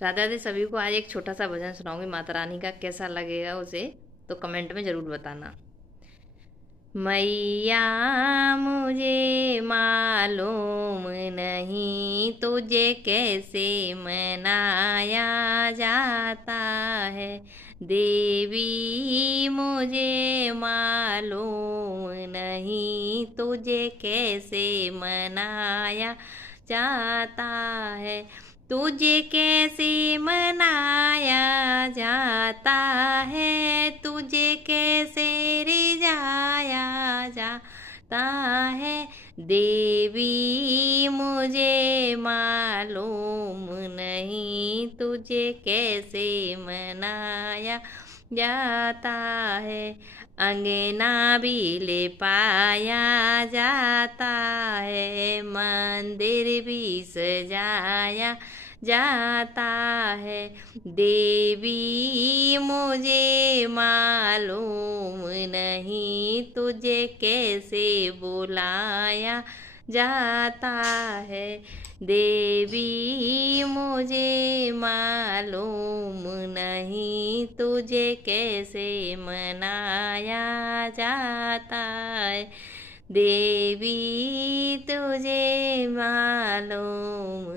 राधे राधे सभी को। आज एक छोटा सा भजन सुनाऊंगी माता रानी का, कैसा लगेगा उसे तो कमेंट में ज़रूर बताना। मैया मुझे मालूम नहीं तुझे कैसे मनाया जाता है। देवी मुझे मालूम नहीं तुझे कैसे मनाया जाता है। तुझे कैसे मनाया जाता है, तुझे कैसे रिझाया जाता है। देवी मुझे मालूम नहीं तुझे कैसे मनाया जाता है। अंगना भी ले पाया जाता है, मंदिर भी सजाया जाता है। देवी मुझे मालूम नहीं तुझे कैसे बुलाया जाता है। देवी मुझे मालूम नहीं तुझे कैसे मनाया जाता है। देवी तुझे मालूम